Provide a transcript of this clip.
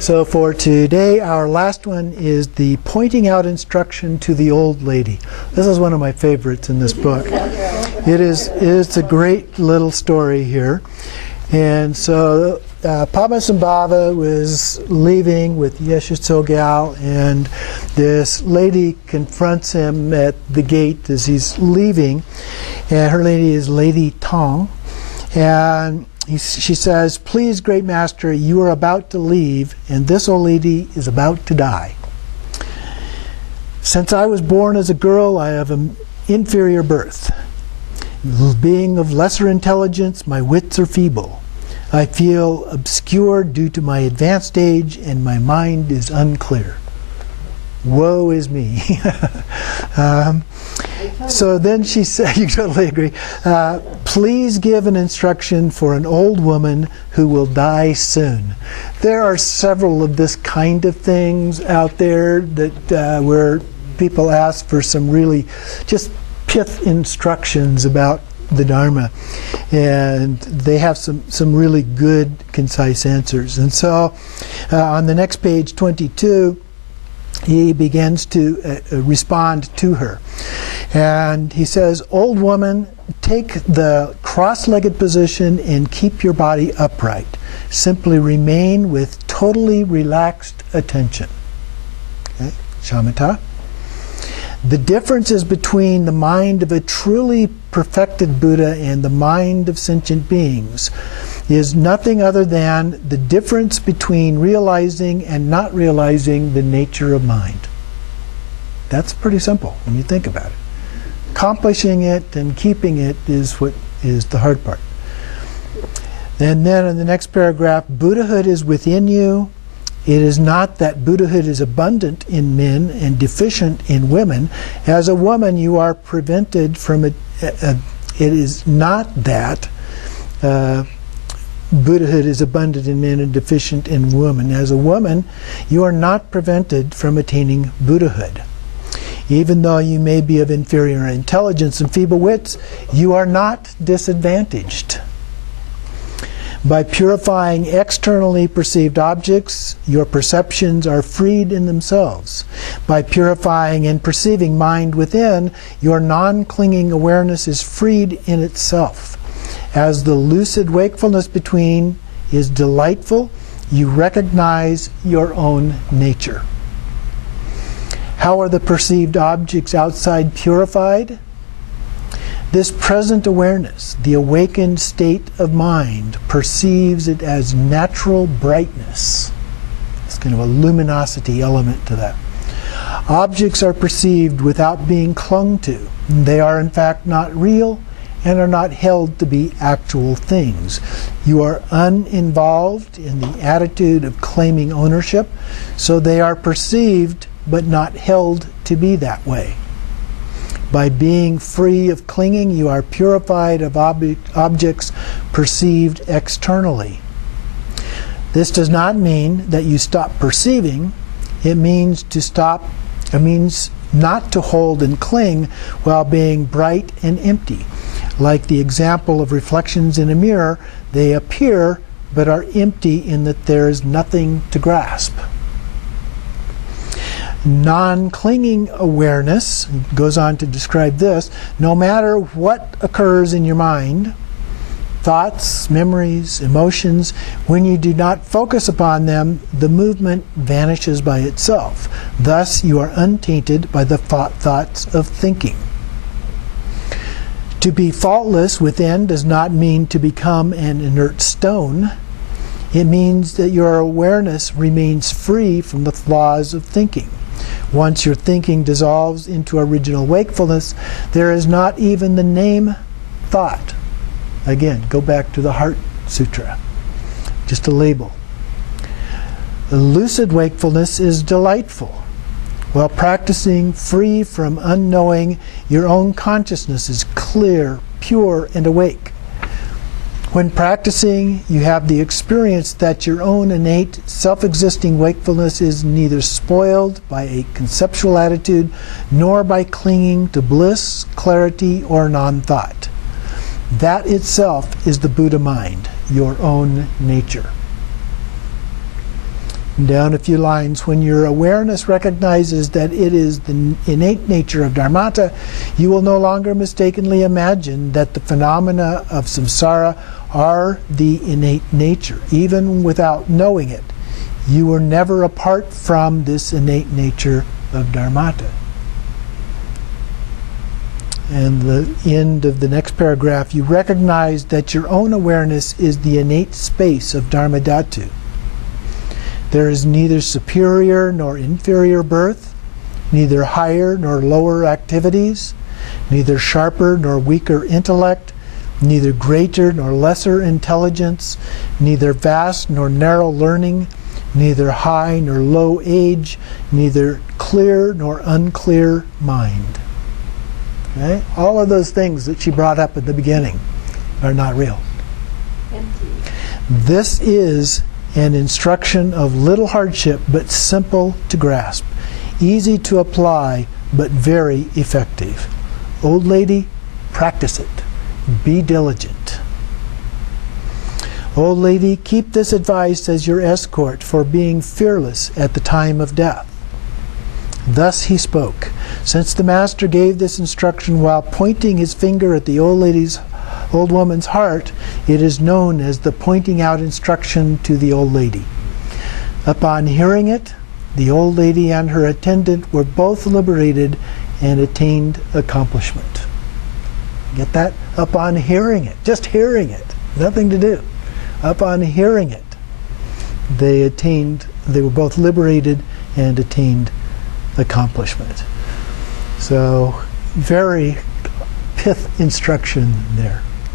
So for today, our last one is the pointing out instruction to the old lady. This is one of my favorites in this book. It's a great little story here. And so Padmasambhava was leaving with Yeshe Togal, and this lady confronts him at the gate as he's leaving. And her lady is Lady Tong. And she says, "Please, great master, you are about to leave, and this old lady is about to die. Since I was born as a girl, I have an inferior birth. Being of lesser intelligence, my wits are feeble. I feel obscure due to my advanced age, and my mind is unclear. Woe is me." So then she said, you totally agree, "Please give an instruction for an old woman who will die soon." There are several of this kind of things out there that where people ask for some really just pith instructions about the Dharma, and they have some really good, concise answers. And so on the next page, 22, he begins to respond to her. And he says, "Old woman, take the cross-legged position and keep your body upright. Simply remain with totally relaxed attention." Okay, shamatha. "The differences between the mind of a truly perfected Buddha and the mind of sentient beings is nothing other than the difference between realizing and not realizing the nature of mind." That's pretty simple when you think about it. Accomplishing it and keeping it is what is the hard part. And then in the next paragraph, "Buddhahood is within you. It is not that Buddhahood is abundant in men and deficient in women. As a woman, you are prevented from it. It is not that Buddhahood is abundant in men and deficient in women. As a woman, you are not prevented from attaining Buddhahood. Even though you may be of inferior intelligence and feeble wits, you are not disadvantaged. By purifying externally perceived objects, your perceptions are freed in themselves. By purifying and perceiving mind within, your non-clinging awareness is freed in itself. As the lucid wakefulness between is delightful, you recognize your own nature." How are the perceived objects outside purified? This present awareness, the awakened state of mind, perceives it as natural brightness. It's kind of a luminosity element to that. Objects are perceived without being clung to. They are in fact not real and are not held to be actual things. You are uninvolved in the attitude of claiming ownership, so they are perceived but not held to be that way. By being free of clinging, you are purified of objects perceived externally. This does not mean that you stop perceiving. It means not to hold and cling while being bright and empty. Like the example of reflections in a mirror, they appear but are empty in that there is nothing to grasp. Non-clinging awareness goes on to describe this. No matter what occurs in your mind, thoughts, memories, emotions, when you do not focus upon them, the movement vanishes by itself. Thus, you are untainted by the thoughts of thinking. To be faultless within does not mean to become an inert stone. It means that your awareness remains free from the flaws of thinking. Once your thinking dissolves into original wakefulness, there is not even the name thought. Again, go back to the Heart Sutra. Just a label. The lucid wakefulness is delightful. While practicing free from unknowing, your own consciousness is clear, pure, and awake. When practicing, you have the experience that your own innate, self-existing wakefulness is neither spoiled by a conceptual attitude nor by clinging to bliss, clarity, or non-thought. That itself is the Buddha mind, your own nature. Down a few lines, when your awareness recognizes that it is the innate nature of dharmata, you will no longer mistakenly imagine that the phenomena of samsara are the innate nature, even without knowing it. You are never apart from this innate nature of dharmata. And the end of the next paragraph, you recognize that your own awareness is the innate space of dharmadhatu. There is neither superior nor inferior birth, neither higher nor lower activities, neither sharper nor weaker intellect, neither greater nor lesser intelligence, neither vast nor narrow learning, neither high nor low age, neither clear nor unclear mind. Okay? All of those things that she brought up at the beginning are not real. Empty. This is an instruction of little hardship but simple to grasp, easy to apply but very effective. Old lady, practice it. Be diligent. Old lady, keep this advice as your escort for being fearless at the time of death. Thus he spoke. Since the master gave this instruction while pointing his finger at the old woman's heart, it is known as the pointing out instruction to the old lady. Upon hearing it, the old lady and her attendant were both liberated and attained accomplishment. Get that? Upon hearing it, just hearing it, nothing to do. Upon hearing it, they were both liberated and attained accomplishment. So, very pith instruction there.